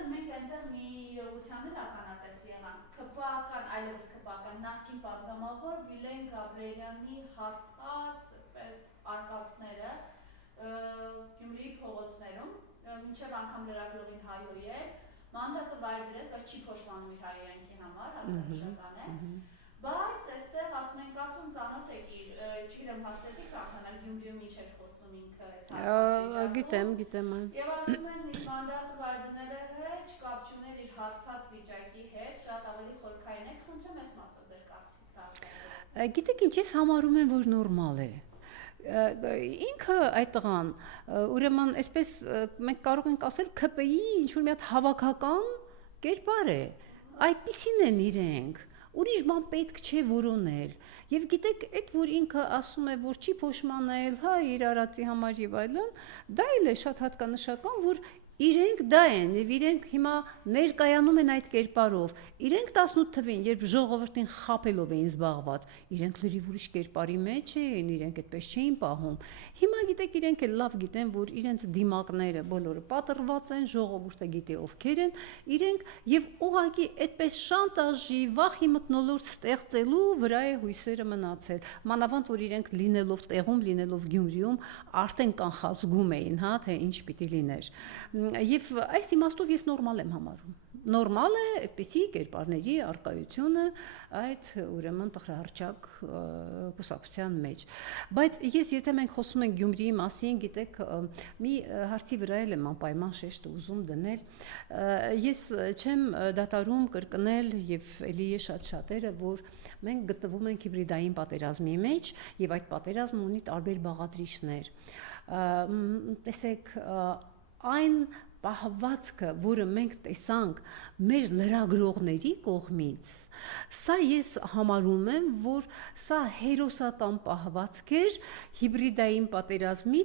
Այստեղ մենք այնտեղ մի իրողությաններ ականատես եղանք, քպական, այլևս քպական, նախկին պատգամավոր Վիլեն Գաբրիելյանի հարբած արկածները Գյումրիի փողոցներում, մինչև անգամ լրագրողին հայոյել, մանդատը վայր դրեց, բայց չի փոշմանում իր հայոյանքի համար, հատկանշական է, բայց այստեղ ասում են կարծում ծանոթ եք իր, չգիտեմ հասցեցիք անդանել Գյումրիում ինչ էր խոսում ինքը Գիտեմ Եվ ասում են իր մանդատը վայր դնելը հետ, չկապ չուներ իր հարբած վիճակի հետ, շատ ավելի խորքային եք, խնդրեմ ես մասով ձեր կարծիքը։ Գիտեք ինչ ես համարում եմ, որ նորմալ է։ Ինքը այդ տղան, ուրեմն այսպես մենք կարող ենք ասել ՔՊ-ի ինչ-որ մի հատ հավաքական կերպար է։ Այդպիսին են իրենք։ Ուրիշ բան պետք չէ որոնել։ Եվ գիտեք, այդ որ ինքը ասում է, որ չի փոշմանել, հա, իր արածի համար եւ այլն, դա էլ է շատ հատկանշական, որ իրենք դա են եւ իրենք հիմա ներկայանում են այդ կերպարով։ Իրենք 18 թվին, երբ ժողովրդին խաբելով էին զբաղված, իրենք լրիվ ուրիշ կերպարի մեջ էին, իրենք այդպես չէին պահում։ Հիմա գիտեք, իրենք էլ լավ գիտեն, որ իրենց դիմակները բոլորը պատրված են, ժողովուրդը գիտի ովքեր են, իրենք եւ ուղղակի այդպես շանտաժի, վախի մթնոլորտ ստեղծելու վրա է հույսերը մնացել։ Մանավանդ որ իրենք լինելով տեղում, լինելով Գյումրիում, արդեն կանխազգում էին, հա, թե ինչ պիտի լիներ։ Եվ այս իմաստով ես նորմալ եմ համարում։ Նորմալ է այդպիսի կերպարների արկայությունը այդ ուրեմն տխրահարճակ կուսակցության մեջ։ Բայց ես եթե մենք խոսում ենք Գյումրիի մասին, գիտեք, մի հարցի վրա եմ անպայման շեշտը ուզում դնել։ Ես չեմ դատարում կրկնել եւ ելի է շատ շատերը, որ մենք գտնվում ենք հիբրիդային պատերազմի մեջ եւ այդ պատերազմը ունի տարբեր բաղադրիչներ։ Տեսեք, այն պահվածքը, որը մենք տեսանք մեր լրագրողների կողմից, սա ես համարում եմ, որ սա հերոսական պահվածք էր հիբրիդային պատերազմի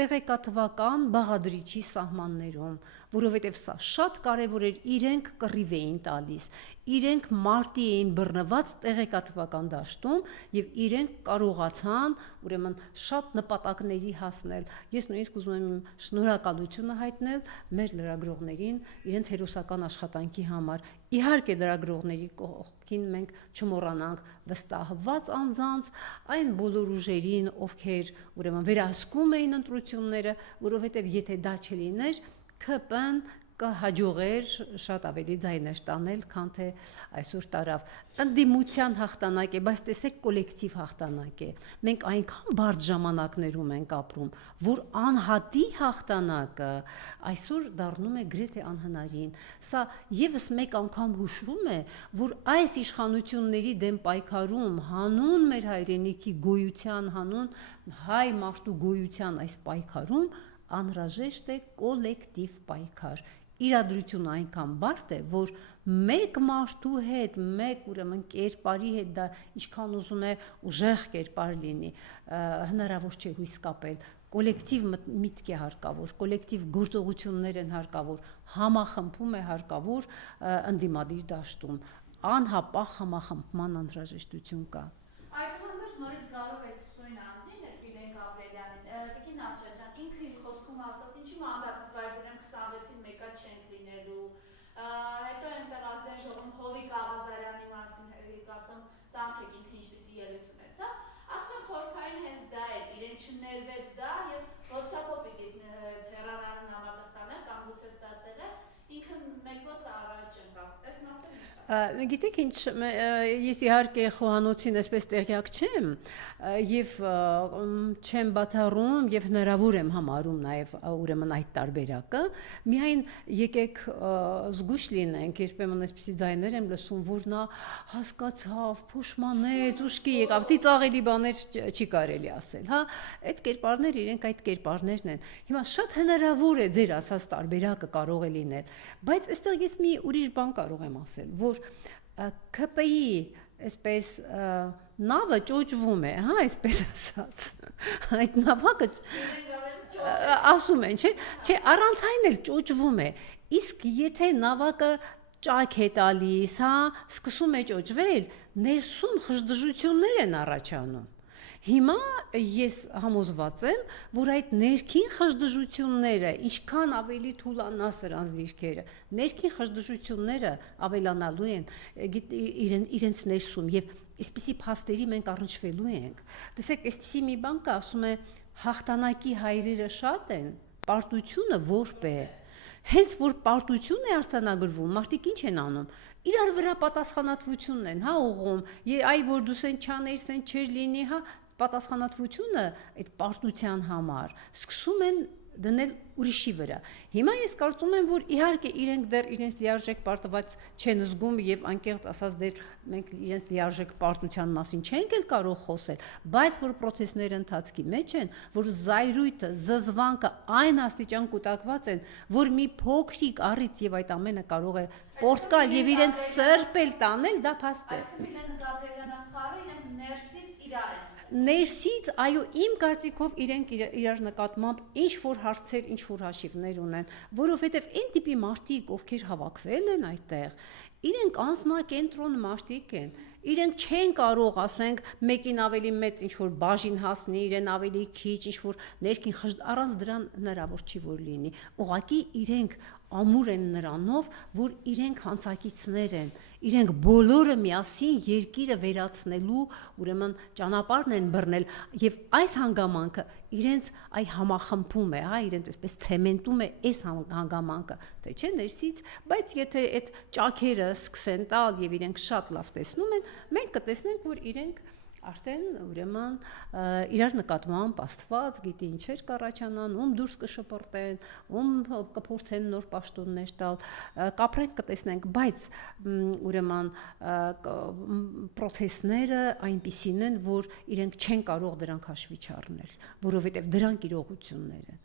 տեղեկատվական բաղադրիչի սահմաններում, որովհետև սա շատ կարևոր էր, իրենք կռիվ էին տալիս, իրենք մարտի էին բռնված տեղեկատվական դաշտում եւ իրենք կարողացան ուրեմն շատ նպատակների հասնել։ Ես նույնիսկ ուզում եմ շնորհակալությունը հայտնել մեր լրագրողներին իրենց հերոսական աշխատանքի համար։ Իհարկե լրագրողների կողքին մենք չմոռանանք վստահված անձանց, այն բոլոր ուժերին, ովքեր ուրեմն վերահսկում էին ընտրությունները, որովհետեւ եթե դա չլիներ, ՔՊ-ն կհաջողեր շատ ավելի ձայներ տանել, քան թե այսօր տարավ։ Ընդդիմության հաղթանակ է, բայց տեսեք կոլեկտիվ հաղթանակ է։ Մենք այնքան բարդ ժամանակներում ենք ապրում, որ անհատի հաղթանակը այսօր դառնում է գրեթե անհնարին։ Սա եւս մեկ անգամ հուշում է, որ այս իշխանությունների դեմ պայքարում հանուն մեր հայրենիքի գոյության, հանուն հայ մարդու գոյության այս պայքարում անհրաժեշտ է կոլեկտիվ պայքար։ Իրադրությունը այնքան բարդ է, որ մեկ մարդու հետ, մեկ ուրեմն կերպարի հետ դա ինչքան ուզում է ուժեղ կերպար լինի, հնարավոր չէ հույս կապել։ Կոլեկտիվ միտք է հարկավոր, կոլեկտիվ գործողություններ են հարկավոր, համախմբում է հարկավոր ընդդիմադիր դաշտում, անհապաղ համախմբման անհրաժեշտություն կա։ Այդուհանդերձ նորից գալով այդ սույն անձին, Վիլեն Գաբրիելյանին, տիկին Աղջաջան, ինքը իր խոսքում ասաց, ինչի մանդատս վայր դրեմ 26-ին մեկա չենք լինելու։ Հետո այնտեղ ազգային ժողովում Հովիկ Աղազարյանի մասին կարծում ծանոթ եք ինքը ինչպիսի ելույթ ունեցավ, ասում են խորքային հենց դա էր, իրեն չներվեց դա եւ WhatsApp-ով պիտի հեռանալու նամակը ստանել կամ գուցե ստացել է, ինքը մեկ ոտ առաջ ընկավ։ Այս մասը Գիտեք ինչ, ես իհարկե խոհանոցին այսպես տեղյակ չեմ եւ չեմ բացառում եւ հնարավոր եմ համարում նաեւ ուրեմն այդ տարբերակը, միայն եկեք զգուշ լինենք, երբեմն այսպիսի ձայներ եմ լսում, որ նա հասկացավ, փոշմանեց, ուշքի եկավ, ծիծաղելի բաներ չի կարելի ասել, հա, այդ կերպարներ իրենք այդ կերպարներն են։ Հիմա շատ հնարավոր է ձեր ասած տարբերակը կարող է լինել, բայց այստեղ ես մի ուրիշ բան կարող եմ ասել, որ ՔՊ-ի այսպես նավը ճոճվում է, հա, այսպես ասած։ Այդ նավակը ասում են, չէ, առանց այն էլ ճոճվում է։ Իսկ եթե նավակը ճայք է տալիս, հա, սկսում է ճոճվել, ներսում խժդժություններ են առաջանում։ Հիմա ես համոզված եմ, որ այդ ներքին խժդժությունները, ինչքան ավելի թուլանա սրանց դիրքերը, ներքին խժդժությունները ավելանալու են իրենց ներսում եւ այսպիսի փաստերի մենք առնչվելու ենք։ Տեսեք, այսպիսի մի բան կա, ասում է հաղթանակի հայրերը շատ են, պարտությունը որբ է։ Հենց որ պարտություն է արձանագրվում, մարդիկ ինչ են անում։ Իրար վրա պատասխանատվությունն են, հա, ուղղում։ Այ որ դու սեն չաներ, սեն չէր լինի, հա, պատասխանատվությունը այդ պարտության համար սկսում են դնել ուրիշի վրա։ Հիմա ես կարծում եմ, որ իհարկե իրենք դեռ իրենց լիարժեք պարտված չեն զգում եւ անկեղծ ասած դեռ մենք իրենց լիարժեք պարտության մասին չենք էլ կարող խոսել, բայց որ process-ները ընթացքի մեջ են, որ զայրույթը, զզվանքը այն աստիճան կուտակված են, որ մի փոքրիկ առիթ եւ այդ ամենը կարող է պորտկալ եւ իրենց սրբել տանել, դա փաստ է։ Այսինքն Գաբրիելյանը խառը իրենք ներսից իրար են։ Ներսից, այո, իմ կարծիքով իրենք իրար նկատմամբ ինչ որ հարցեր, ինչ որ հաշիվներ ունեն, որովհետև այն տիպի մարդիկ, ովքեր հավաքվել են այդտեղ, իրենք անձնակենտրոն մարդիկ են։ Իրենք չեն կարող, ասենք, մեկին ավելի մեծ ինչ որ բաժին հասնի, իրեն ավելի քիչ, ինչ որ ներքին առանց դրան հնարավոր չի որ լինի։ Ուղղակի իրենք ամուր են նրանով, որ իրենք հանցակիցներ են, իրենք բոլորը միասին երկիրը վերացնելու, ուրեմն ճանապարհն են բռնել եւ այս հանգամանքը իրենց այ համախմբում է, հա, իրենց այսպես ցեմենտում է այս հանգամանքը, թե չէ ներսից, բայց եթե այդ ճաքերը սկսեն տալ եւ իրենք շատ լավ տեսնում են, մենք կտեսնենք, որ իրենք արդեն ուրեմն իրար նկատմամբ Աստված գիտի ինչեր կառաջանան, ում դուրս կշպրտեն, ում կփորձեն նոր պաշտոններ տալ, կապրենք կտեսնենք, բայց ուրեմն process-ները այնպիսին են, որ իրենք չեն կարող դրանք հաշվի չառնել, որովհետև դրանք իրողություններ են։